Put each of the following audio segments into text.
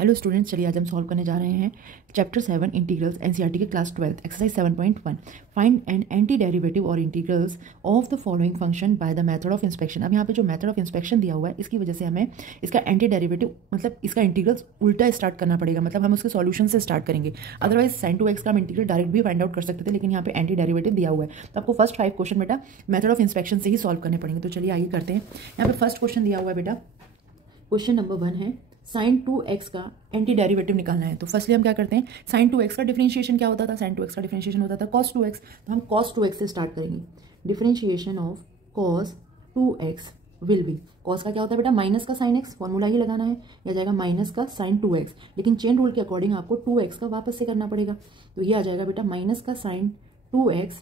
Hello students, चलिए आज हम सॉल्व करने जा रहे हैं चैप्टर 7 इंटीग्रल्स एनसीईआरटी के class 12 exercise 7.1 find an anti derivative और integrals of the following function by the method of inspection. अब यहाँ पे जो मेथड ऑफ इंस्पेक्शन दिया हुआ है इसकी वजह से हमें इसका एंटी डेरिवेटिव मतलब इसका इंटीग्रल्स उल्टा स्टार्ट करना पड़ेगा, मतलब हम उसके सॉल्यूशन से स्टार्ट करेंगे। अदरवाइज sin 2x का हम इंटीग्रल डायरेक्ट भी फाइंड आउट कर सकते थे, लेकिन यहाँ पे एंटी डेरिवेटिव दिया हुआ है तो आपको फर्स्ट 5 क्वेश्चन बेटा मेथड ऑफ इंस्पेक्शन से ही सॉल्व करने पड़ेंगे। तो चलिए आइए करते हैं। यहाँ पे फर्स्ट क्वेश्चन दिया हुआ है बेटा, क्वेश्चन नंबर 1 है sin 2x का एंटी डेरिवेटिव निकालना है। तो फर्स्टली हम क्या करते हैं, sin 2x का डिफरेंशिएशन क्या होता था, sin 2x का डिफरेंशिएशन होता था cos 2x। तो हम cos 2x से स्टार्ट करेंगे। Differentiation of cos 2x will be, cos का क्या होता है बेटा माइनस का sin x, फॉर्मूला ही लगाना है, या जाएगा माइनस का sin 2x, लेकिन चेन रूल के अकॉर्डिंग आपको 2x का वापस से करना पड़ेगा। तो ये आ जाएगा बेटा माइनस का sin 2x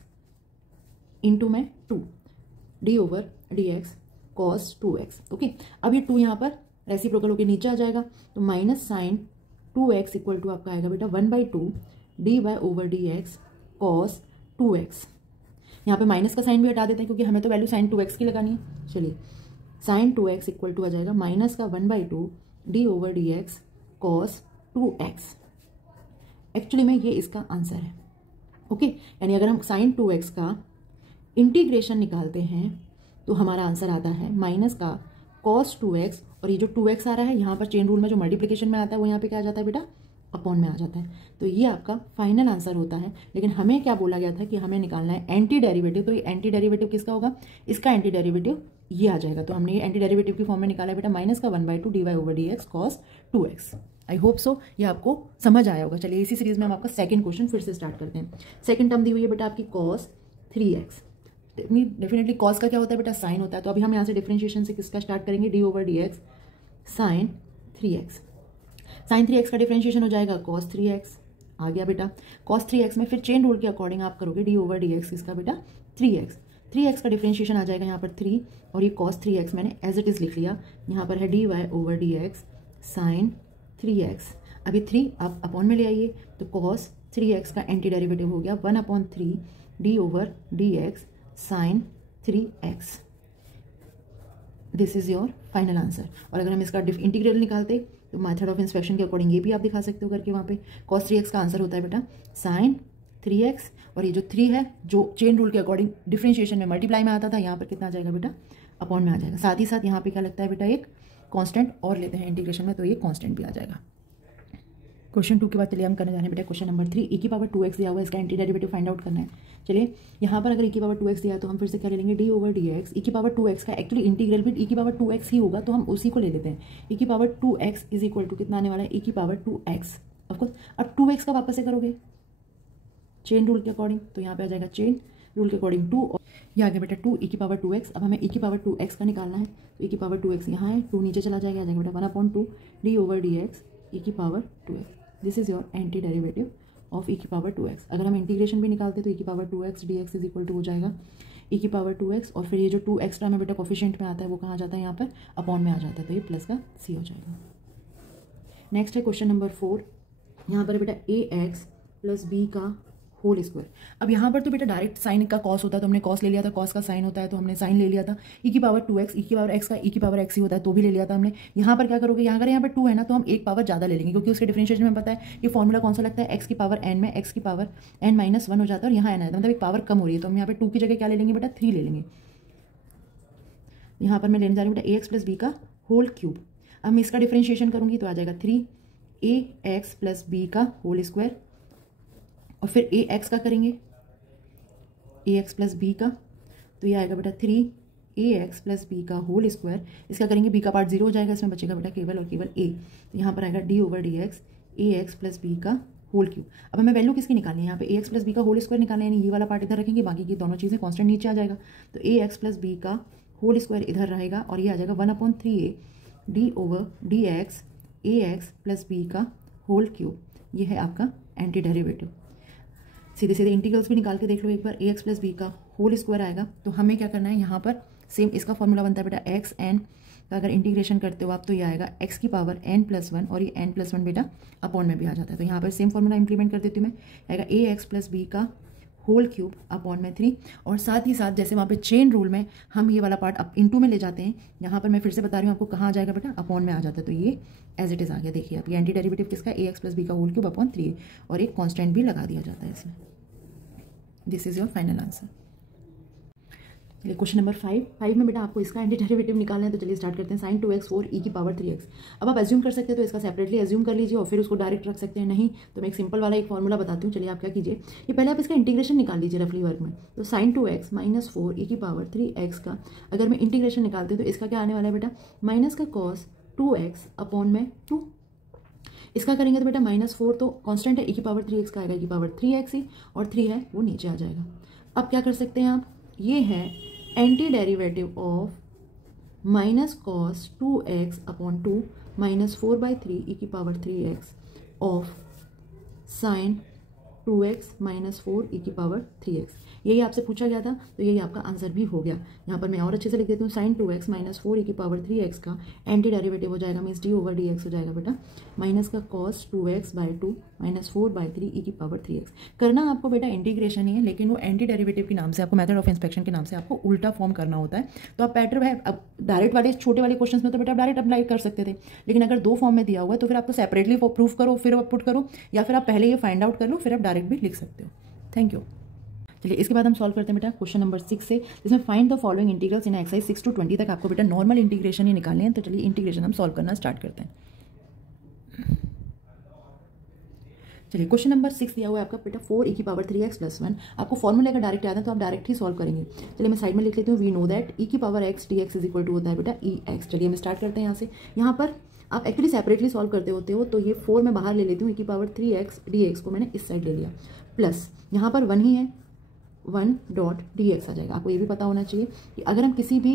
इंटू में 2 d/dx cos 2x। ओके, अब ये 2 यहाँ पर रेसिप्रोकल होकर नीचे आ जाएगा, तो minus sign 2x equal to आपका आएगा बेटा 1/2 dy/dx cos 2x। यहाँ पे माइनस का साइन भी हटा देते हैं क्योंकि हमें तो वैल्यू साइन 2x की लगानी है। चलिए साइन 2x इक्वल टू आ जाएगा माइनस का 1/2 d/dx cos 2x। एक्चुअली में ये इसका आंसर है। ओके, यानी अगर हम साइन 2x का इंटीग्रेशन निकालते हैं तो हमारा आंसर आता है माइनस का cos 2x, और ये जो 2x आ रहा है यहाँ पर चेन रूल में जो मल्टीप्लिकेशन में आता है वो यहाँ पे क्या आ जाता है बेटा अपॉन में आ जाता है। तो ये आपका फाइनल आंसर होता है। लेकिन हमें क्या बोला गया था कि हमें निकालना है एंटी डेरिवेटिव। तो ये एंटी डेरिवेटिव किसका होगा, इसका एंटी डेरिवेटिव ये आ जाएगा। तो हमने ये एंटी डेरिवेटिव की फॉर्म में निकाला है बेटा माइनस का 1/2 dy/dx cos 2x। I hope so ये आपको समझ आया होगा। चलिए इसी सीरीज में हम आपका सेकंड क्वेश्चन फिर से स्टार्ट करते हैं। सेकंड टर्म दी हुई है बेटा आपकी cos 3x। डेफिनेटली कॉस का क्या होता है बेटा साइन होता है। तो अभी हम यहाँ से डिफरेंशिएशन से किसका स्टार्ट करेंगे, d/dx sine 3x। Sign 3x का डिफरेंशिएशन हो जाएगा cos 3x। आ गया बेटा cos 3x में फिर चेन रूल के अकॉर्डिंग आप करोगे d/dx किसका बेटा 3x। 3x का डिफरेंशिएशन आ जाएगा यहाँ पर 3, और ये cos 3x मैंने एज इट इज लिख लिया। यहाँ पर है dy/dx साइन 3x। अभी 3 आप अपॉन में ले आइए, तो cos 3x का एंटी डेरिवेटिव हो गया 1/3 d/dx sine 3x। This is your final answer. और अगर हम इसका इंटीग्रल निकालते तो मेथड ऑफ इंस्पेक्शन के अकॉर्डिंग ये भी आप दिखा सकते हो करके। वहाँ पे cos 3x का आंसर होता है बेटा साइन 3x, और ये जो 3 है जो चेन रूल के अकॉर्डिंग डिफरेंशिएशन में मल्टीप्लाई में आता था, यहाँ पर कितना आ जाएगा बेटा अपॉन में आ जाएगा। साथ ही साथ यहाँ पे क्या लगता है बेटा एक कॉन्स्टेंट और लेते हैं इंटीग्रेशन में, तो ये कॉन्स्टेंट भी आ जाएगा। क्वेश्चन 2 के बाद चलिए हम करने जा रहे हैं बेटा क्वेश्चन नंबर 3। e⁻2x दिया हुआ है, इसका एंटी डेरिवेटिव फाइंड आउट करना है। चलिए यहाँ पर अगर e⁻2x दिया है तो हम फिर से क्या ले लेंगे d/dx। e⁻2x का एक्चुअली इंटीग्रल भी e⁻2x ही होगा, तो हम उसी को ले लेते हैं। e⁻2x इज इक्वल टू कितना आने वाला है e⁻2x। ऑफकोर्स अब 2x का वापस से करोगे चेन रूल के अकॉर्डिंग, तो यहाँ पे आ जाएगा चेन रूल के अकॉर्डिंग 2, और ये आ गया बेटा 2 e⁻2x। अब हमें e⁻2x का निकालना है, तो e⁻2x यहाँ है, 2 नीचे चला जाएगा, आ जाएगा बेटा 1/2 d/dx e⁻2x। This is your anti derivative of e⁻2x। अगर हम इंटीग्रेशन भी निकालते तो e⁻2x dx is equal to हो जाएगा e⁻2x, और फिर ये जो 2 एक्स्ट्रा में बेटा कोफिशिएंट में आता है वो कहाँ जाता है, यहाँ पर अपॉन में आ जाता है, तो ये प्लस का c हो जाएगा। नेक्स्ट है क्वेश्चन नंबर 4। यहाँ पर बेटा ax + b का होल स्क्वायर। अब यहाँ पर तो बेटा डायरेक्ट साइन का कॉस होता है, तो हमने कॉस ले लिया था, कॉस का साइन होता है तो हमने साइन ले लिया था। e⁻2x e⁻x का e⁻x ही होता है तो भी ले लिया था हमने। यहाँ पर क्या करोगे, यहाँ अगर यहाँ पर 2 है ना तो हम एक पावर ज़्यादा ले लेंगे, क्योंकि उसके डिफरेंशिएशन में पता है ये फॉर्मूला कौन सा लगता है, x⁻n में x⁻n-1 हो जाता है, और यहाँ n है मतलब एक पावर कम हो रही है, तो हम यहाँ पर 2 की जगह क्या ले लेंगे बेटा 3 ले लेंगे। यहाँ पर मैं लेने जा रही हूँ बेटा ax + b का होल क्यूब। अब मैं इसका डिफरेंशिएशन करूँगी तो आ जाएगा 3ax + b का होल स्क्वायर, और फिर ax का करेंगे ax + b का, तो ये आएगा बेटा 3ax + b का होल स्क्वायर। इसका करेंगे b का पार्ट 0 हो जाएगा, इसमें बचेगा बेटा केवल और केवल a, तो यहाँ पर आएगा d/dx ax + b का होल क्यूब। अब हमें वैल्यू किसकी निकालनी है, यहाँ पे ax + b का होल स्क्वायर निकालना है, यानी ये वाला पार्ट इधर रखेंगे, बाकी की दोनों चीज़ें कॉन्स्टेंट नीचे आ जाएगा, तो ax + b का होल स्क्वायर इधर रहेगा, और ये आ जाएगा 1/3a d/dx ax + b का होल क्यूब। ये है आपका एंटी डेरिवेटिव। सीधे सीधे इंटीग्रल्स भी निकाल के देख लो एक बार, ax + b का होल स्क्वायर आएगा, तो हमें क्या करना है, यहाँ पर सेम इसका फॉर्मूला बनता है बेटा xn का अगर इंटीग्रेशन करते हो आप तो ये आएगा x⁻n+1, और ये n+1 बेटा अपॉन में भी आ जाता है, तो यहाँ पर सेम फॉर्मूला इंप्लीमेंट कर देती हूँ मैं, आएगा ax + b का होल क्यूब अपॉन में 3, और साथ ही साथ जैसे वहाँ पे चेन रूल में हम ये वाला पार्ट अब इनटू में ले जाते हैं, यहाँ पर मैं फिर से बता रही हूँ आपको कहाँ आ जाएगा बेटा, अपॉन में आ जाता है। तो ये एज इट इज़ आ गया। देखिए आप, ये एंटी डेरिवेटिव किसका, ए एक्स प्लस बी का होल क्यूब अपॉन 3, और एक कॉन्स्टेंट भी लगा दिया जाता है इसमें। This is your final answer. चलिए क्वेश्चन नंबर 5 में बेटा आपको इसका एंटी डेरिवेटिव निकालना है। तो चलिए स्टार्ट करते हैं। sin 2x 4 e की पावर 3x। अब आप एज्यूम कर सकते हैं तो इसका सेपरेटली एज्यूम कर लीजिए और फिर उसको डायरेक्ट रख सकते हैं। नहीं तो मैं एक सिंपल वाला एक फॉर्मूला बताती हूँ। चलिए आप क्या कीजिए, ये पहले आप इसका इंटीग्रेशन निकाल लीजिए रफली वर्क में। तो sin 2x माइनस 4 e की पावर 3x का अगर मैं इंटीग्रेशन निकालती हूँ तो इसका क्या आने वाला है बेटा, माइनस का cos 2x अपॉन में 2। इसका करेंगे तो बेटा -4 तो कांस्टेंट है, e की पावर 3x का आएगा e की पावर 3x ही, और 3 है वो नीचे आ जाएगा। अब क्या कर सकते हैं आप, ये है anti derivative of minus cos 2x upon 2 -4/3 e की power 3x of sine 2x minus 4 e की पावर 3x। यही आपसे पूछा गया था तो यही आपका आंसर भी हो गया। यहाँ पर मैं और अच्छे से लिख देती हूँ, sin 2x माइनस 4 e की पावर 3x का एंटी डेरिवेटिव हो जाएगा, मीन्स d/dx हो जाएगा बेटा, माइनस का cos 2x/2 माइनस 4/3 e की पावर 3x। करना आपको बेटा इंटीग्रेशन ही है, लेकिन वो एंटी डेरिवेटिव के नाम से आपको मेथड ऑफ इंस्पेक्शन के नाम से आपको उल्टा फॉर्म करना होता है। तो आप पैटर्न है, अब डायरेक्ट वाले छोटे वाले क्वेश्चन में तो बेटा डायरेक्ट अप्लाई कर सकते थे, लेकिन अगर 2 फॉर्म में दिया हुआ है तो फिर आपको सेपरेटली प्रूफ करो फिर आप पुट करो, या फिर आप पहले ये फाइंड आउट कर लो फिर आप डायरेक्ट भी लिख सकते हो। Thank you. चलिए इसके बाद हम सॉल्व करते हैं बेटा क्वेश्चन नंबर 6 से, जिसमें find the following integrals in exercise 6 to 20 तक आपको बेटा नॉर्मल इंटीग्रेशन ही निकालने हैं। तो चलिए इंटीग्रेशन हम सॉल्व करना स्टार्ट करते हैं। चलिए क्वेश्चन नंबर 6 दिया हुआ है आपका बेटा 4 e की पावर 3x + 1। आपको फॉर्मूला अगर डायरेक्ट याद है तो आप डायरेक्ट ही सॉल्व करेंगे। चलिए मैं साइड में लिख लेती हूँ, वी नो दैट e की power x dx is equal to होता है बेटा ex। चलिए हम स्टार्ट करते हैं यहाँ से। यहाँ पर आप एक्चुअली सेपरेटली सॉल्व करते होते हो तो ये 4 मैं बाहर ले लेती हूँ, e की पावर 3x dx को मैंने इस साइड ले लिया, प्लस यहाँ पर 1 ही है, 1.dx आ जाएगा। आपको ये भी पता होना चाहिए कि अगर हम किसी भी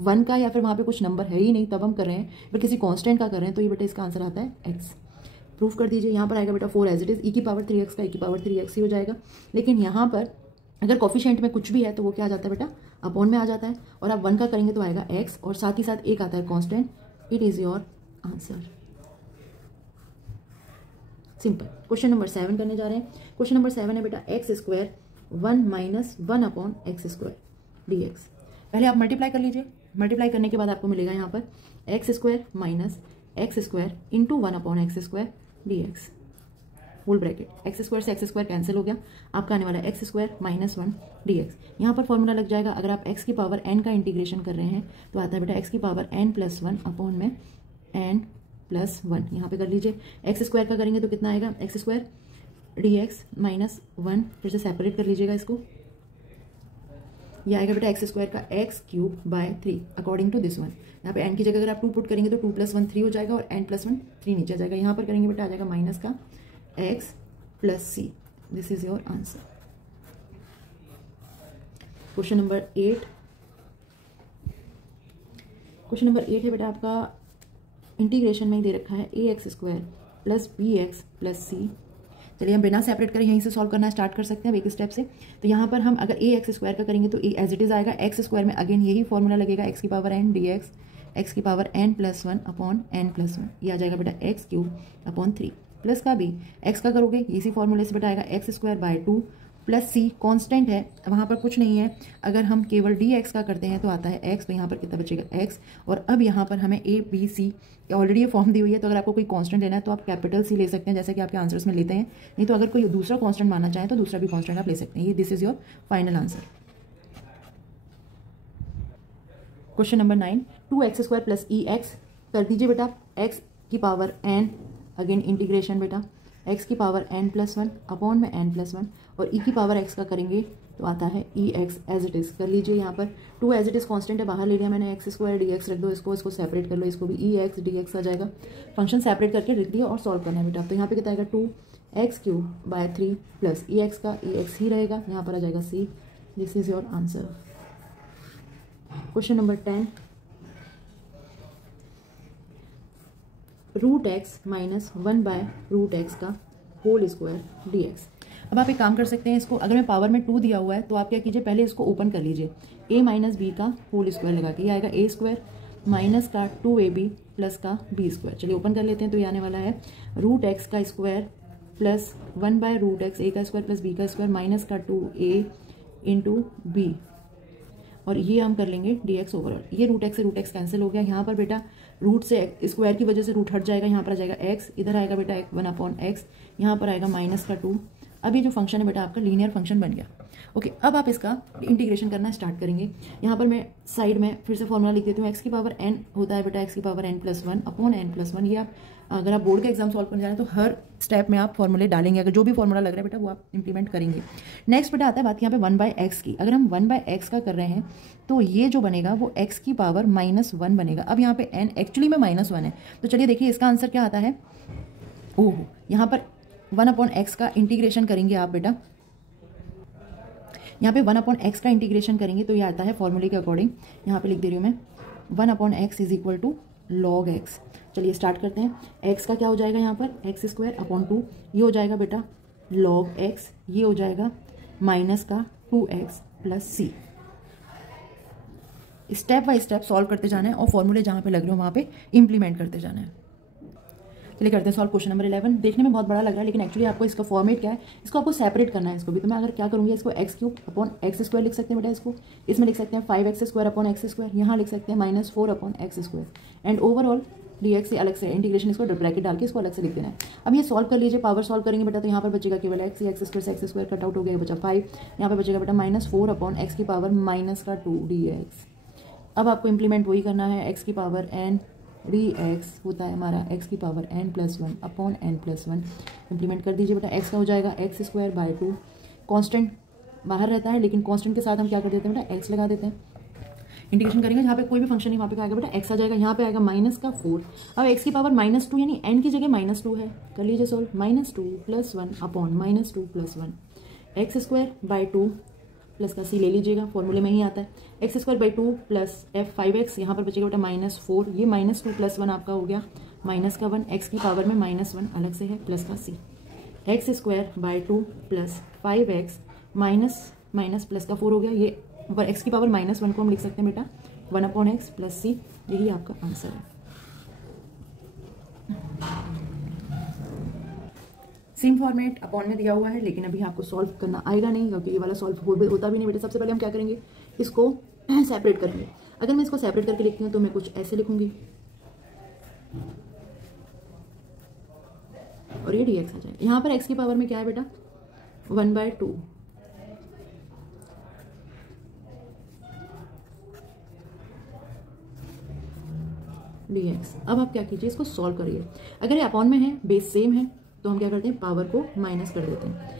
1 का या फिर वहाँ पे कुछ नंबर है ही नहीं तब हम कर रहे हैं, फिर किसी कांस्टेंट का कर रहे हैं, तो ये बेटा इसका आंसर आता है x। प्रूफ कर दीजिए। यहाँ पर आएगा बेटा 4 एज इट इज, e की पावर 3x का e की पावर 3x ही हो जाएगा, लेकिन यहाँ पर अगर कॉफिशिएंट में कुछ भी है तो वो क्या आ जाता है बेटा, अपॉन में आ जाता है, और आप 1 का करेंगे तो आएगा x, और साथ ही साथ एक आता है constant. It is your answer. Simple. Question number 7 करने जा रहे हैं। क्वेश्चन नंबर 7 है बेटा x² 1 minus 1 upon x² dx। पहले आप मल्टीप्लाई कर लीजिए, मल्टीप्लाई करने के बाद आपको मिलेगा यहाँ पर x² minus x² into 1 upon x² dx whole bracket. x² से x² कैंसिल हो गया, आपका आने वाला है x² माइनस 1 dx। यहाँ पर फॉर्मूला लग जाएगा, अगर आप x की पावर n का इंटीग्रेशन कर रहे हैं तो आता है बेटा x की पावर n प्लस 1 अपॉन में n प्लस 1। यहाँ पे कर लीजिए, x² का करेंगे तो कितना आएगा, x² dx माइनस 1, फिर से सेपरेट कर लीजिएगा इसको, ये आएगा बेटा x² का x³/3 according to this one. यहाँ पे n की जगह अगर आप 2 पुट करेंगे तो 2 + 1 3 हो जाएगा, और n + 1 3 नीचे आ जाएगा। यहाँ पर करेंगे बेटा आ जाएगा माइनस का x + c। This is your answer. Question number 8। Question number 8 है बेटा आपका इंटीग्रेशन में ही दे रखा है ax² + bx + c। चलिए हम बिना सेपरेट करें यहीं से सॉल्व करना स्टार्ट कर सकते हैं एक स्टेप से। तो यहाँ पर हम अगर ax² का करेंगे तो एज इट इज आएगा, x² में अगेन यही फॉर्मूला लगेगा, x की पावर n dx x की पावर n + 1 अपॉन n + 1, ये आ जाएगा बेटा x³ अपॉन 3, प्लस का भी x का करोगे इसी फॉर्मूले से बेटा आएगा x²/2 प्लस c कांस्टेंट है, वहाँ पर कुछ नहीं है। अगर हम केवल dx का करते हैं तो आता है x, तो यहाँ पर कितना बचेगा x, और अब यहाँ पर हमें a b c ऑलरेडी ये फॉर्म दी हुई है, तो अगर आपको कोई कांस्टेंट लेना है तो आप कैपिटल C ले सकते हैं जैसे कि आपके आंसर्स में लेते हैं, नहीं तो अगर कोई दूसरा कांस्टेंट मानना चाहें तो दूसरा भी कांस्टेंट आप ले सकते हैं। ये this is your final answer. Question number 9 2x² + ex कर दीजिए बेटा, x की पावर n अगेन इंटीग्रेशन बेटा, x की पावर n + 1 अपॉन में n + 1, और e की पावर x का करेंगे तो आता है ex एज इट इज़। कर लीजिए यहाँ पर 2 एज इट इज़ कांस्टेंट है, बाहर ले लिया मैंने, x² dx रख दो, इसको सेपरेट कर लो, इसको भी ex dx आ जाएगा। फंक्शन सेपरेट करके लिख दिया और सॉल्व करना है बेटा। तो यहाँ पे कितना आएगा 2x³/3 प्लस ex का ex ही रहेगा, यहाँ पर आ जाएगा c। This is your answer. Question number 10 √x minus 1/√x का होल स्क्वायर dx। अब आप एक काम कर सकते हैं, इसको अगर मैं पावर में 2 दिया हुआ है तो आप क्या कीजिए, पहले इसको ओपन कर लीजिए, a माइनस b का होल स्क्वायर लगा के, ये आएगा a² माइनस का 2ab प्लस का b²। चलिए ओपन कर लेते हैं, तो ये आने वाला है √x का स्क्वायर प्लस 1/√x a का स्क्वायर प्लस b का स्क्वायर माइनस का 2a इंटू बी, और ये हम कर लेंगे dx ओवरऑल। ये √x से √x कैंसिल हो गया। यहाँ पर बेटा रूट से स्क्वायर की वजह से रूट हट जाएगा, यहाँ पर आ जाएगा x, इधर आएगा बेटा 1/x, यहाँ पर आएगा माइनस का 2। अब ये जो फंक्शन है बेटा आपका लीनियर फंक्शन बन गया। ओके, अब आप इसका इंटीग्रेशन करना स्टार्ट करेंगे। यहाँ पर मैं साइड में फिर से फॉर्मूला लिख देती हूँ। x की पावर n होता है बेटा x की पावर n+1 अपॉन n+1। ये आप अगर आप बोर्ड का एग्जाम सॉल्व करने जा रहे हैं तो हर स्टेप में आप फॉर्मूले डालेंगे, अगर जो भी फॉर्मूला लग रहा है बेटा वो आप इंप्लीमेंट करेंगे। नेक्स्ट बेटा आता है बात यहाँ पे 1/x की। अगर हम 1/x का कर रहे हैं तो ये जो बनेगा वो x की पावर -1 बनेगा। अब यहाँ पे n एक्चुअली में -1 है, तो चलिए देखिए इसका आंसर क्या आता है। ओह, यहाँ पर 1/x का इंटीग्रेशन करेंगे आप बेटा, यहाँ पे 1/x का इंटीग्रेशन करेंगे तो ये आता है फॉर्मूले के अकॉर्डिंग, यहाँ पे लिख दे रही हूँ मैं 1/x is equal to log x। चलिए स्टार्ट करते हैं। x का क्या हो जाएगा यहाँ पर x²/2, ये हो जाएगा बेटा log x, ये हो जाएगा माइनस का 2x plus c। Step by step solve करते जाना है और फॉर्मूले जहाँ पे लग रहे हो वहाँ पे इंप्लीमेंट करते जाना है। चलिए करते हैं सॉल्व क्वेश्चन नंबर 11। देखने में बहुत बड़ा लग रहा है लेकिन एक्चुअली आपको इसका फॉर्मेट क्या है, इसको आपको सेपरेट करना है इसको भी। तो मैं अगर क्या करूँगी, इसको x³ लिख सकते हैं बेटा, इसको इसमें लिख सकते हैं 5x² यहाँ लिख सकते हैं -4/x², एंड ओवरऑल dx से अलग से इंटीग्रेशन, इसको ब्रैकेट डाल के इसको अलग से लिख देना है। अब ये सॉल्व कर लीजिए, पावर सॉल्व करेंगे बेटा तो यहाँ पर बचेगा केवल x, x² से x² कट आउट हो गया, बचा 5, यहाँ पर बचेगा बेटा -4/x की पावर -2 dx। अब आपको इंप्लीमेंट वही करना है, x की पावर n dx होता है हमारा x की power n+1 upon n+1। Implement कर दीजिए बेटा, x का हो जाएगा x²/2। कांस्टेंट बाहर रहता है लेकिन कांस्टेंट के साथ हम क्या कर देते हैं बेटा, x लगा देते हैं। इंटीग्रेशन करेंगे जहाँ पे कोई भी फंक्शन नहीं वहाँ पे आएगा बेटा x आ जाएगा, यहाँ पे आएगा -4। अब x की पावर -2 यानी n की जगह -2 है, कर लीजिए सॉल्व। -2 + 1 अपॉन -2 + 1 x²/2 प्लस का c ले लीजिएगा, फॉर्मूले में ही आता है। x²/2 प्लस f5x, यहाँ पर बचेगा बेटा -4, ये -2 + 1 आपका हो गया -1, x की पावर में -1 अलग से है, प्लस का c। x²/2 plus 5x minus plus का 4 हो गया, ये x की पावर -1 को हम लिख सकते हैं बेटा 1/x प्लस c, यही आपका आंसर है। सेम फॉर्मेट अपॉन में दिया हुआ है लेकिन अभी आपको सॉल्व करना आएगा नहीं, क्योंकि ये वाला सॉल्व होता भी नहीं बेटा। सबसे पहले हम क्या करेंगे, इसको सेपरेट करेंगे। अगर मैं इसको सेपरेट करके लिखती हूँ तो मैं कुछ ऐसे लिखूंगी और ये dx आ जाएगा। यहाँ पर x की पावर में क्या है बेटा 1/2, dx। अब आप क्या कीजिए, इसको सॉल्व करिए। अगर ये अपॉन में है, बेस सेम है, तो हम क्या करते हैं, पावर को माइनस कर देते हैं।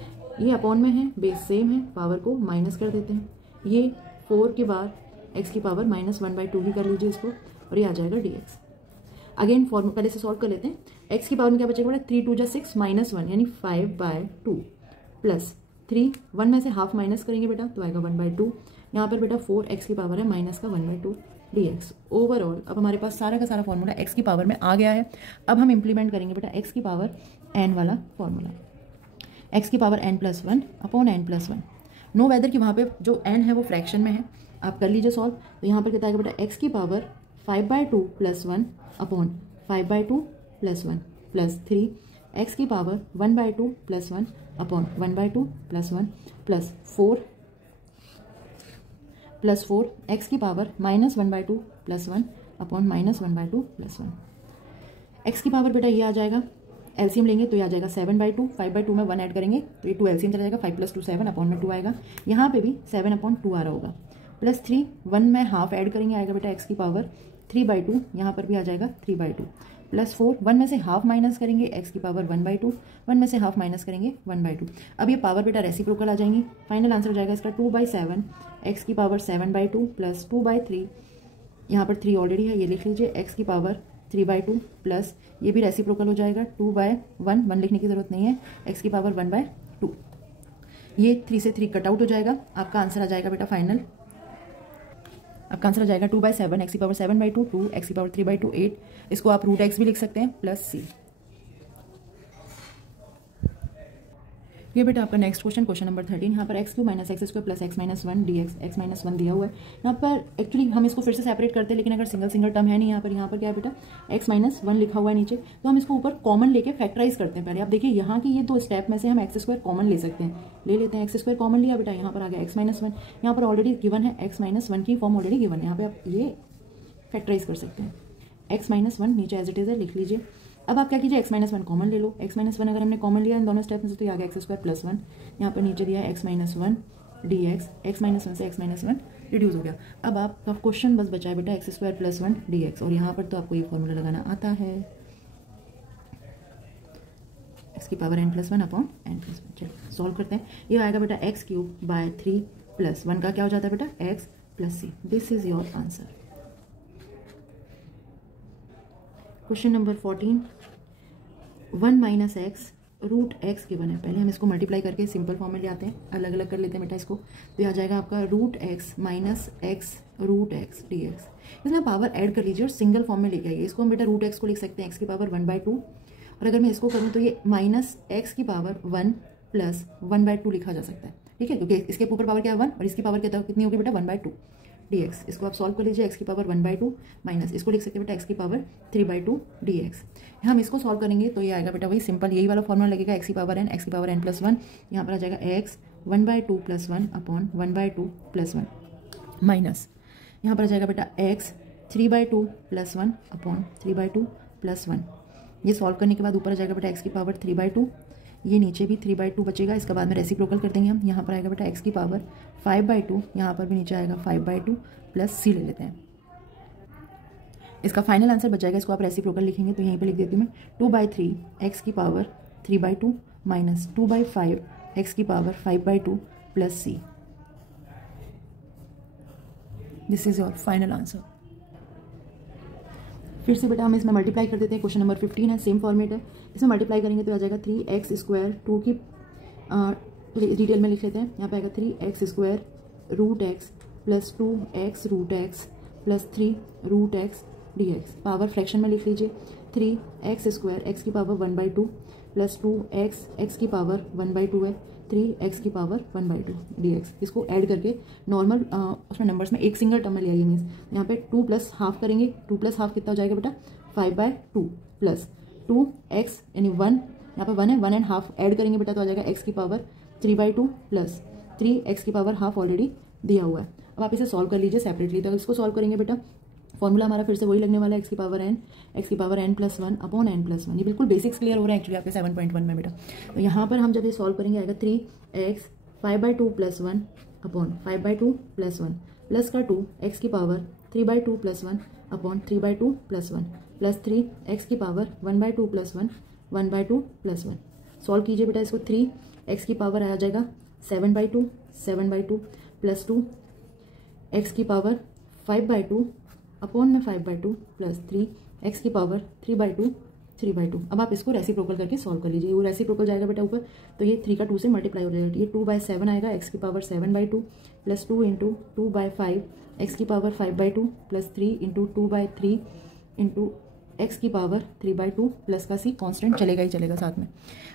ये अपॉन में है, बेस सेम है, पावर को माइनस कर देते हैं। ये 4 के बाद x की पावर -1/2 ही कर लीजिए इसको, और ये आ जाएगा dx। अगेन फॉर्मूला पहले से सॉल्व कर लेते हैं। x की पावर में क्या बचेगा बेटा 3 × 2 = 6 -1 यानी 5/2 प्लस 3, 1 में से हाफ माइनस करेंगे बेटा तो आएगा 1/2। यहाँ पर बेटा 4x की पावर है -1/2 dx। ओवरऑल अब हमारे पास सारा का सारा फॉर्मूला x की पावर में आ गया है। अब हम इंप्लीमेंट करेंगे बेटा x की पावर n वाला फॉर्मूला, x की power n+1 upon n+1। Know whether कि वहाँ पे जो n है वो फ्रैक्शन में है, आप कर लीजिए सॉल्व। तो यहाँ पर कितना आएगा बेटा x की पावर 5/2 + 1 अपॉन 5/2 + 1 प्लस 3, x की पावर 1/2 + 1 अपॉन 1/2 + 1 प्लस 4 x की पावर -1/2 + 1 अपॉन -1/2 + 1। x की पावर बेटा ये आ जाएगा, एलसीएम लेंगे तो ये आ जाएगा 7/2, 5/2 में 1 ऐड करेंगे तो ये 2 एलसीएम चला जाएगा, 5 + 2 7 अपॉन में 2 आएगा। यहाँ पे भी 7/2 आ रहा होगा, प्लस 3, 1 में हाफ ऐड करेंगे आएगा बेटा x की पावर 3/2, यहाँ पर भी आ जाएगा 3/2 प्लस 4, 1 में से हाफ माइनस करेंगे x की पावर 1/2, 1 में से हाफ माइनस करेंगे 1/2। अब ये पावर बेटा रेसिप्रोकल आ जाएंगी। फाइनल आंसर हो जाएगा इसका 2/7, x की पावर 7/2 प्लस 2/3, यहाँ पर 3 ऑलरेडी है ये लिख लीजिए, x की पावर 3/2 प्लस ये भी रेसिप्रोकल हो जाएगा 2/1, 1 लिखने की जरूरत नहीं है, x की पावर 1/2। ये 3 से 3 कट आउट हो जाएगा, आपका आंसर आ जाएगा बेटा फाइनल, आपका आंसर आ जाएगा 2/7, x की पावर 7/2 2, x की पावर 3/2 8, इसको आप √x भी लिख सकते हैं प्लस c। ये बेटा आपका नेक्स्ट क्वेश्चन नंबर 13। यहाँ पर x³ minus x square plus x minus 1 dx x minus 1 दिया हुआ है। यहाँ पर एक्चुअली हम इसको फिर से सेपरेट करते हैं, लेकिन अगर सिंगल टर्म है नहीं यहाँ पर क्या है बेटा, x माइनस 1 लिखा हुआ है नीचे, तो हम इसको ऊपर कॉमन लेके फैक्टराइज करते हैं। पहले आप देखिए यहाँ की ये 2 स्टेप में से हम एक्स स्क्वायर कॉमन ले सकते हैं, ले लेते हैं। एक्स स्क्वायर कॉमन लिया बेटा, यहाँ पर आ गया x माइनस 1, यहाँ पर ऑलरेडी गिवन है x माइनस 1 की फॉर्म ऑलरेडी गिवन है, यहाँ पे आप ये फैक्टराइज कर सकते हैं। x माइनस 1 नीचे एज इट इज है, लिख लीजिए। अब आप क्या कीजिए, x माइनस 1 कॉमन ले लो। x माइनस 1 अगर हमने कॉमन लिया इन दोनों स्टेप में से, तो ये आ गया एक्स स्क्वायर प्लस 1, यहाँ पर नीचे दिया है x minus 1 dx, x minus 1 से x माइनस 1 रिड्यूस हो गया। अब आपका क्वेश्चन बस बचा है बेटा एक्स स्क्वायर प्लस 1 dx, और यहाँ पर तो आपको ये फॉर्मूला लगाना आता है, x की power n plus 1 upon n plus 1। चलिए सॉल्व करते हैं। ये आएगा बेटा x³ बाय 3 प्लस 1 का क्या हो जाता है बेटा x plus c। This is your answer. Question number 14, 1 minus X root X given है। पहले हम इसको मल्टीप्लाई करके सिंपल फॉर्म में ले आते हैं, अलग अलग कर लेते हैं बेटा इसको। तो आ जाएगा आपका root X minus X root X D X. इसमें पावर ऐड कर लीजिए और सिंगल फॉर्म में लेके आइए। इसको हम बेटा रूट एक्स को लिख सकते हैं एक्स की पावर 1/2, और अगर मैं इसको करूँ तो ये माइनस एक्स की पावर 1 प्लस 1/2 लिखा जा सकता है, ठीक है, क्योंकि इसके ऊपर पावर क्या है 1 और इसकी पावर कितनी होगी बेटा 1/2 dx। इसको आप सॉल्व कर लीजिए, x की पावर 1/2 माइनस इसको लिख सकते हैं बेटा x की पावर 3/2 dx। हम इसको सॉल्व करेंगे तो ये आएगा बेटा वही सिंपल यही वाला फॉर्मूला लगेगा, x की पावर n प्लस 1, यहाँ पर आ जाएगा x 1/2 plus 1 upon 1/2 plus 1 minus यहाँ पर आ जाएगा बेटा x 3/2 प्लस 1 अपॉन 3/2 प्लस 1। ये सॉल्व करने के बाद ऊपर आ जाएगा बेटा x की पावर 3/2, ये नीचे भी 3/2 बचेगा। इसके बाद में रेसिप्रोकल कर देंगे हम, यहाँ पर आएगा बेटा x की पावर 5/2, यहाँ पर भी नीचे आएगा 5/2 प्लस c ले लेते हैं। इसका फाइनल आंसर बच जाएगा, इसको आप रेसिप्रोकल लिखेंगे तो यहीं पे लिख देती हूँ मैं 2/3 x की पावर 3/2 माइनस 2/5 x की power 5/2 plus c। This is your final answer. फिर से बेटा हम इसमें मल्टीप्लाई कर देते हैं। क्वेश्चन नंबर 15 है, सेम फॉर्मेट है। इसमें मल्टीप्लाई करेंगे तो आ जाएगा 3x स्क्वायर 2 की डिटेल में लिख लेते हैं। यहाँ पे आएगा 3x square root X plus 2x root X plus 3 root X dx। Power fraction में लिख लीजिए 3x स्क्वायर x की पावर 1/2 प्लस 2x x की पावर 1/2 है, 3x की पावर 1/2 dx। इसको ऐड करके नॉर्मल उसमें नंबर्स में एक सिंगल टर्म में ले आइए। मीन्स यहाँ पे 2 प्लस हाफ करेंगे, 2 प्लस हाफ कितना हो जाएगा बेटा 5/2 प्लस 2x यानी 1, यहाँ पर 1 है, 1 एंड हाफ ऐड करेंगे बेटा तो आ जाएगा x की पावर 3/2 प्लस 3x की पावर हाफ ऑलरेडी दिया हुआ है। अब आप इसे सॉल्व कर लीजिए सेपरेटली। तो इसको सॉल्व करेंगे बेटा फॉर्मूला हमारा फिर से वही लगने वाला है, x की power n plus 1 upon n plus 1। ये बिल्कुल बेसिक्स क्लियर हो रहा है एक्चुअली आपके 7.1 में बेटा। तो यहाँ पर हम जब ये सॉल्व करेंगे आएगा 3x 5/2 plus 1 upon 5/2 plus 1 plus का 2 x की power 3/2 plus 1 upon 3/2 plus 1 plus 3x की पावर 1/2 प्लस 1 1/2 प्लस 1। सॉल्व कीजिए बेटा इसको, 3x की पावर आ जाएगा 7/2 प्लस 2 x की पावर 5/2 अपॉन में 5/2 प्लस 3x की पावर 3/2। अब आप इसको रेसिप्रोकल करके सॉल्व कर लीजिए। वो रेसिप्रोकल जाएगा बेटा ऊपर, तो ये 3 का 2 से मल्टीप्लाई हो जाएगा। ये 2/7 आएगा, x की पावर 7/2 प्लस 2 इंटू 2/5 x की power 5/2 plus 3 into 2/3 into x की पावर 3/2 प्लस का c कांस्टेंट चलेगा ही चलेगा साथ में।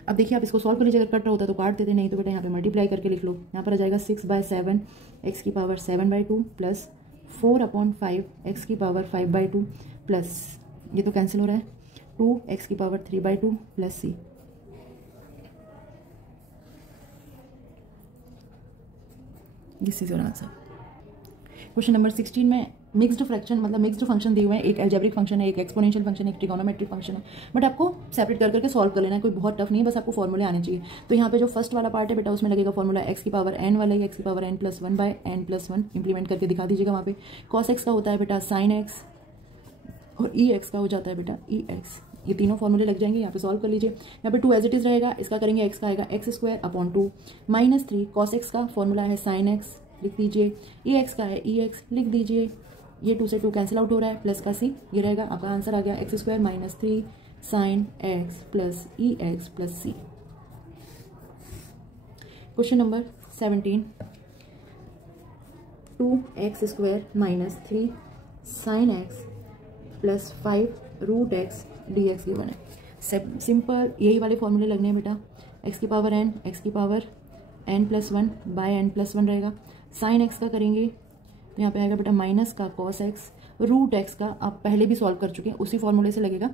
अब देखिए आप इसको सॉल्व कर लीजिए, अगर कट रहा होता तो काट देते, नहीं तो बेटा यहाँ पे मल्टीप्लाई करके लिख लो। यहाँ पर आ जाएगा 6/7 x की पावर 7/2 प्लस 4/5 x की पावर 5/2 प्लस ये तो कैंसिल हो रहा है 2x की power 3/2 plus c। This is your answer. Question number 16 में मिक्स्ड फ्रैक्शन मतलब मिक्स्ड फंक्शन दिए हुए हैं, एक अलजेब्रिक फंक्शन है, एक एक्सपोनेंशियल फंक्शन है, एक ट्रिगोनोमेट्रिक फंक्शन है, बट आपको सेपरेट कर करके सॉल्व कर लेना है, कोई बहुत टफ नहीं है, बस आपको फॉर्मूले आने चाहिए। तो यहाँ पे जो फर्स्ट वाला पार्ट है बेटा उसमें लगेगा फॉर्मूला x की पावर n वाला है, x की power n plus 1/n+1 implement करके दिखा दीजिएगा। वहाँ पे cos x का होता है बेटा sin x और ex का हो जाता है बेटा ex। ये तीनों फॉर्मूले लग जाएंगे, यहाँ पे सॉल्व कर लीजिए। यहाँ पे 2 एज इट इज रहेगा, इसका करेंगे x का आएगा x square upon 2 minus 3 cos x का फॉर्मूला है sin x लिख दीजिए, ex का है ex लिख दीजिए, ये 2 से 2 कैंसिल आउट हो रहा है, प्लस का c ये रहेगा। आपका आंसर आ गया x square minus 3 sin x plus ex plus c। Question number 17, 2x square minus 3 sin x plus 5 root x dx given है। सिंपल यही वाले फॉर्मूले लगने हैं बेटा। एक्स की पावर एन, एक्स की power N plus one by N plus one रहेगा। साइन एक्स का करेंगे तो यहाँ पे आएगा बेटा माइनस का कॉस एक्स, रूट एक्स का आप पहले भी सॉल्व कर चुके हैं, उसी फॉर्मूले से लगेगा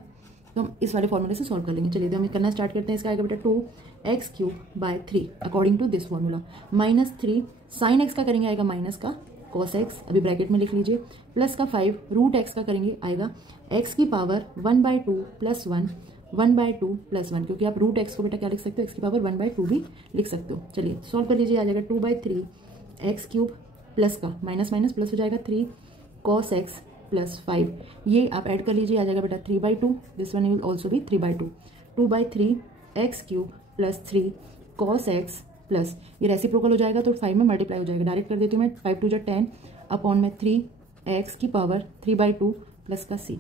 तो हम इस वाले फॉर्मूले से सॉल्व कर लेंगे। चलिए तो हम करना स्टार्ट करते हैं। इसका आएगा बेटा 2x³ by 3 according to this formula, minus 3 sine X का करेंगे आएगा माइनस का कॉस एक्स, अभी ब्रैकेट में लिख लीजिए, प्लस का 5 रूट एक्स का करेंगे आएगा एक्स की पावर 1/2 प्लस 1 1/2 प्लस 1, क्योंकि आप रूट एक्स को बेटा क्या लिख सकते हो, एक्स की पावर 1/2 भी लिख सकते हो। चलिए सॉल्व कर लीजिए, आ जाएगा 2/3 x³ प्लस का माइनस माइनस प्लस हो जाएगा 3 cos x प्लस 5, ये आप ऐड कर लीजिए, आ जाएगा बेटा 3/2, दिस वन विल ऑल्सो भी 3/2, 2/3 x³ plus 3 cos x plus ये रेसिप्रोकल हो जाएगा तो 5 में मल्टीप्लाई हो जाएगा, डायरेक्ट कर देती हूँ मैं, 5 2 10 अपॉन में 3x की पावर 3/2 प्लस का c।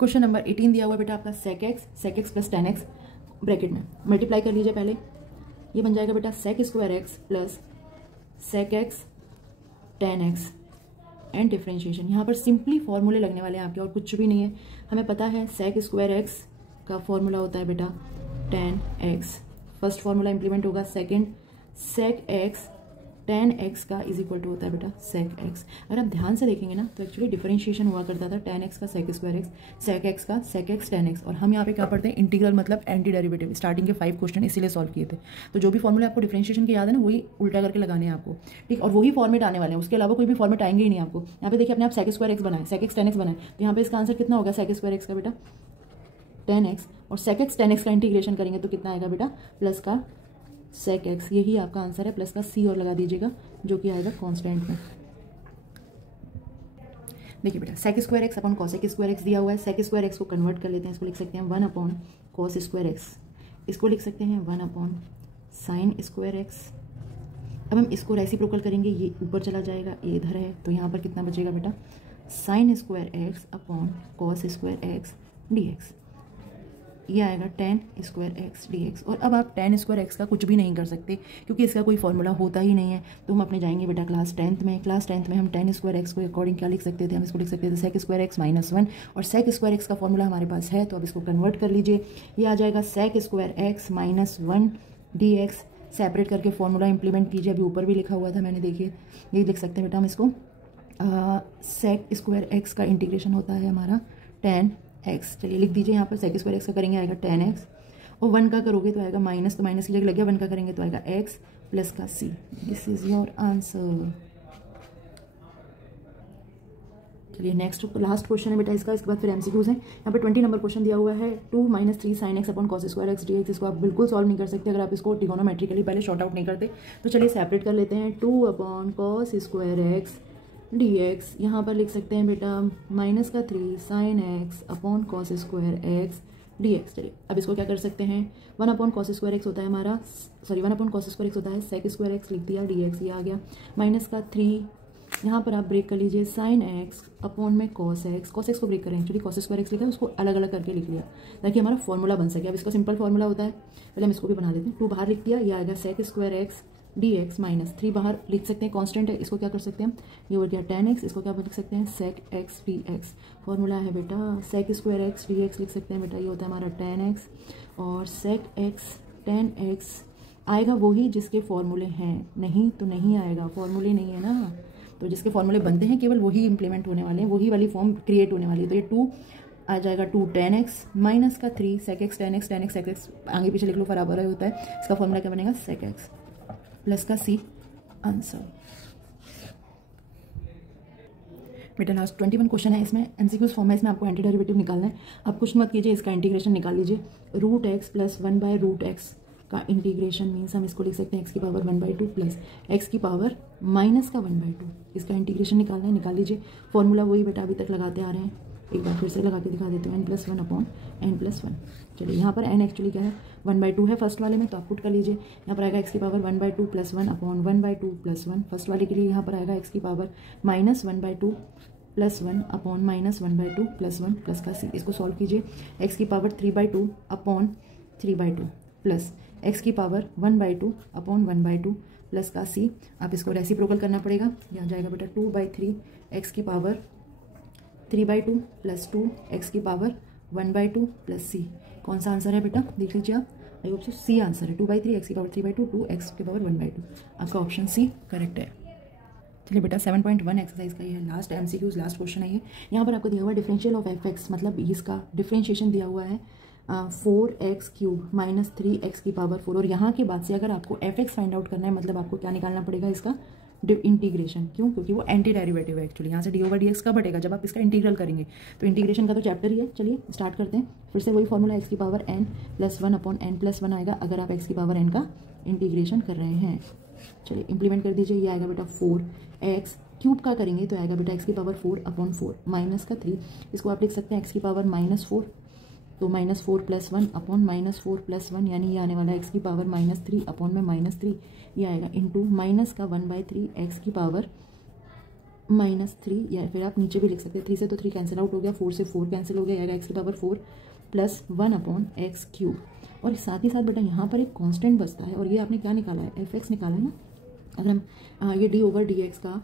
क्वेश्चन नंबर 18 दिया हुआ बेटा आपका sec x plus tan x, bracket में मल्टीप्लाई कर लीजिए पहले, ये बन जाएगा बेटा sec² x plus sec x tan x and differentiation. यहाँ पर सिंपली फॉर्मूले लगने वाले हैं आपके और कुछ भी नहीं है। हमें पता है sec² x का फॉर्मूला होता है बेटा tan x, first formula implement होगा, second sec x tan x का इज इक्वल टू होता है बेटा sec x। अगर आप ध्यान से देखेंगे ना तो एक्चुअली डिफरेंशिएशन हुआ करता था tan x का sec² x, sec x का sec x tan x, और हम यहाँ पे क्या पढ़ते हैं इंटीग्रल मतलब एंटी डेरिवेटिव। स्टार्टिंग के 5 क्वेश्चन इसीलिए सॉल्व किए थे, तो जो भी फॉर्मूला आपको डिफरेंशिएशन के याद है ना वही उल्टा करके लगाने हैं आपको, ठीक, और वही फॉर्मेट आने वाले हैं, उसके अलावा कोई भी फॉर्मेट आएंगे ही नहीं आपको। यहाँ पे देखिए अपने आप sec² x बनाए, sec x tan x बनाए, तो यहाँ पे इसका आंसर कितना होगा sec² x का बेटा tan x, और sec x tan x का इंटीग्रेशन करेंगे तो कितना आएगा बेटा प्लस का sec x, यही आपका आंसर है, प्लस का c और लगा दीजिएगा जो कि आएगा कांस्टेंट में। देखिए बेटा sec² x upon cos² x दिया हुआ है, sec² x को कन्वर्ट कर लेते हैं, इसको लिख सकते हैं 1 अपॉन cos² x, इसको लिख सकते हैं 1 अपॉन sin² x। अब हम इसको रेसिप्रोकल करेंगे, ये ऊपर चला जाएगा, ये इधर है, तो यहाँ पर कितना बचेगा बेटा sin² x upon cos² x dx, ये आएगा tan² x dx। और अब आप tan² x का कुछ भी नहीं कर सकते क्योंकि इसका कोई फॉर्मूला होता ही नहीं है, तो हम अपने जाएंगे बेटा क्लास 10th में। क्लास 10th में हम tan² x को अकॉर्डिंग क्या लिख सकते थे, हम इसको लिख सकते थे sec² x माइनस 1, और sec² x का फॉर्मूला हमारे पास है तो अब इसको कन्वर्ट कर लीजिए, ये आ जाएगा sec² x minus 1 dx, separate करके फॉर्मूला इंप्लीमेंट कीजिए, अभी ऊपर भी लिखा हुआ था मैंने, देखिए ये लिख सकते हैं बेटा हम इसको sec² x का इंटीग्रेशन होता है हमारा tan x। चलिए लिख दीजिए यहाँ पर sec² x का करेंगे आएगा tan x, और 1 का करोगे तो आएगा माइनस, तो माइनस की जगह लग गया, 1 का करेंगे तो आएगा x प्लस का c। This is your answer. चलिए नेक्स्ट लास्ट क्वेश्चन है बेटा इसका, इसके बाद फिर एमसीक्यूज हैं। यहाँ पर 20 नंबर क्वेश्चन दिया हुआ है 2 - 3 sin x upon cos² x dx। इसको आप बिल्कुल सॉल्व नहीं कर सकते अगर आप इसको ट्रिगोनोमेट्रिकली पहले शॉर्ट आउट नहीं करते, तो चलिए सेपरेट कर लेते हैं। 2 अपॉन cos² x dx, यहाँ पर लिख सकते हैं बेटा माइनस का 3 sin x upon cos² x dx। चलिए अब इसको क्या कर सकते हैं, 1 अपॉन cos² x होता है हमारा, सॉरी 1 अपॉन cos² x होता है sec² x, लिख दिया dx, ये आ गया माइनस का 3, यहाँ पर आप ब्रेक कर लीजिए sin x अपॉन में cos x को ब्रेक करें, एक्चुअली cos² x लिखा है उसको अलग अलग करके लिख लिया ताकि हमारा फॉर्मूला बन सके। अब इसका सिंपल फॉर्मूला होता है, पहले हम इसको भी बना देते हैं, 2 बाहर लिख दिया, ये आएगा sec² x dx माइनस 3 बाहर लिख सकते हैं, कांस्टेंट है, इसको क्या कर सकते हैं, ये हो गया tan x, इसको क्या लिख सकते हैं sec x dx। फॉर्मूला है बेटा sec² x dx, लिख सकते हैं बेटा ये होता है हमारा tan x, और sec x tan x आएगा वही जिसके फॉर्मूले हैं, नहीं तो नहीं आएगा, फॉर्मूले नहीं है ना, तो जिसके फॉर्मूले बनते हैं केवल वही इंप्लीमेंट होने वाले हैं, वही वाली फॉर्म क्रिएट होने वाली है। तो ये 2 आ जाएगा 2 tan x माइनस का 3 sec x tan x sec x आगे पीछे लिख लो बराबर होता है, इसका फॉर्मूला क्या बनेगा sec x प्लस का c, आंसर। बेटा लास्ट 21 क्वेश्चन है, इसमें एमसीक्यूज फॉर्म है, इसमें आपको एंटी डेरिवेटिव निकालना है। आप कुछ मत कीजिए, इसका इंटीग्रेशन निकाल लीजिए, √x प्लस 1/√x का इंटीग्रेशन मीन्स हम इसको लिख सकते हैं x की पावर 1/2 प्लस x की पावर माइनस का 1/2, इसका इंटीग्रेशन निकालना है, निकाल लीजिए। फॉर्मूला वही बेटा अभी तक लगाते आ रहे हैं, एक बार फिर से लगा के दिखा देते हैं, n+1 अपॉन n+1। चलिए यहाँ पर n एक्चुअली क्या है 1/2 है फर्स्ट वाले में, तो आप पुट कर लीजिए, यहाँ पर आएगा x की power 1/2 plus 1 upon 1/2 plus 1, first वाले के लिए यहाँ पर आएगा x की power minus 1/2 plus 1 upon minus 1/2 plus 1 plus का c। इसको सॉल्व कीजिए, x की पावर 3/2 अपॉन 3/2 प्लस x की पावर 1/2 अपॉन 1/2 प्लस का c। आप इसको रेसिप्रोकल करना पड़ेगा, यहाँ जाएगा बेटा 2/3 x की पावर 3/2 प्लस 2 x की पावर 1/2 प्लस सी। कौन सा आंसर है बेटा, देख लीजिए आप, I hope so C answer है। 2/3 x की पावर 3/2 2x की पावर 1/2, आपका ऑप्शन सी करेक्ट है। चलिए बेटा 7.1 एक्सरसाइज का ये है लास्ट MCQs, लास्ट क्वेश्चन है ये। यहाँ पर आपको दिया हुआ है डिफरेंशियल ऑफ fx, मतलब इसका डिफरेंशिएशन दिया हुआ है 4x³ माइनस 3x की पावर 4, और यहाँ के बाद से अगर आपको fx फाइंड आउट करना है मतलब आपको क्या निकालना पड़ेगा, इसका इंटीग्रेशन। क्यों, क्योंकि वो एंटी डेरिवेटिव है एक्चुअली। यहाँ से d/dx कब हटेगा, जब आप इसका इंटीग्रल करेंगे। तो इंटीग्रेशन का तो चैप्टर ही है। चलिए स्टार्ट करते हैं। फिर से वही फॉर्मूला x की पावर n + 1 अपॉन n + 1 आएगा अगर आप x की पावर n का इंटीग्रेशन कर रहे हैं। चलिए इंप्लीमेंट कर दीजिए। ये आएगा बेटा 4x³ का करेंगे तो आएगा बेटा x की पावर 4 अपॉन 4 माइनस का 3, इसको आप लिख सकते हैं x की पावर -4, तो -4 + 1 अपॉन -4 + 1, यानी ये आने वाला है x की पावर -3 अपॉन में -3, ये आएगा इंटू माइनस का 1/3 x की पावर -3, या फिर आप नीचे भी लिख सकते हैं। 3 से तो 3 कैंसिल आउट हो गया, 4 से 4 कैंसिल हो गया, आएगा x की पावर 4 + 1 अपॉन x³। और साथ ही साथ बेटा यहाँ पर एक कांस्टेंट बचता है, और ये आपने क्या निकाला है, fx निकाला है ना। अगर हम ये d/dx का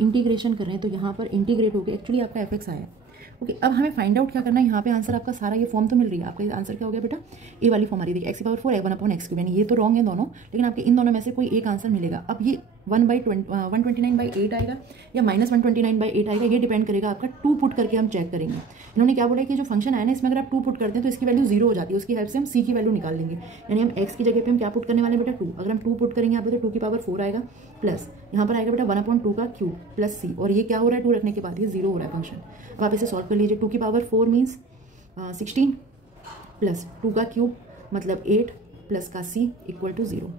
इंटीग्रेशन कर रहे हैं तो यहाँ पर इंटीग्रेट होकर एक्चुअली आपका fx आया है। ओके, अब हमें फाइंड आउट क्या करना है, यहाँ पे आंसर आपका सारा ये फॉर्म तो मिल रही है। आपका आंसर क्या हो गया बेटा, ए वाली फॉर्म आ रही है, x की पावर 4 1 अपॉन x³, यानी ये तो रॉन्ग है दोनों, लेकिन आपके इन दोनों में से कोई एक आंसर मिलेगा। अब ये 129/8 आएगा या -129/8 आएगा, ये डिपेंड करेगा आपका 2 पुट करके हम चेक करेंगे। इन्होंने क्या बोला है कि जो फंक्शन है ना, इसमें अगर आप 2 पुट करते हैं तो इसकी वैल्यू 0 हो जाती है, उसकी हेल्प से हम c की वैल्यू निकाल लेंगे। यानी हम x की जगह पे हम क्या पुट करने वाले बेटा 2, अगर हम 2 पुट करेंगे यहाँ पे तो 2 की पावर 4 आएगा, प्लस यहाँ पर आएगा बेटा 1/2 का क्यूब प्लस c, और ये क्या हो रहा है 2 रखने के बाद ये 0 हो रहा है फंक्शन। अब आप इसे सॉल्व कर लीजिए। 2 की पावर 4 मीन्स 16 प्लस 2 का क्यूब मतलब 8 प्लस का c इक्वल टू 0।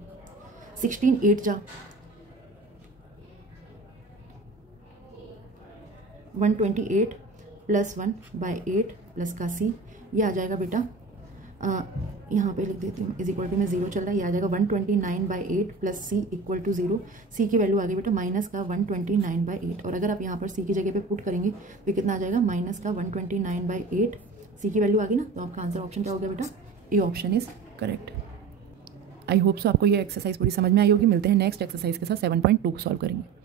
16 8 जा 128 + 1/8 प्लस का c, ये आ जाएगा बेटा यहाँ पे लिख देती हूँ, इज इक्वल टू में 0 चल रहा है, ये आ जाएगा 129/8 plus c equal to 0। c की वैल्यू आ गई बेटा माइनस का 129/8, और अगर आप यहाँ पर c की जगह पे पुट करेंगे तो कितना आ जाएगा, माइनस का 129/8, c की वैल्यू आ गई ना, तो आपका आंसर ऑप्शन क्या हो गया बेटा, A option is correct. I hope so आपको ये एक्सरसाइज पूरी समझ में आई होगी। मिलते हैं नेक्स्ट एक्सरसाइज के साथ 7.2 सॉल्व करेंगे।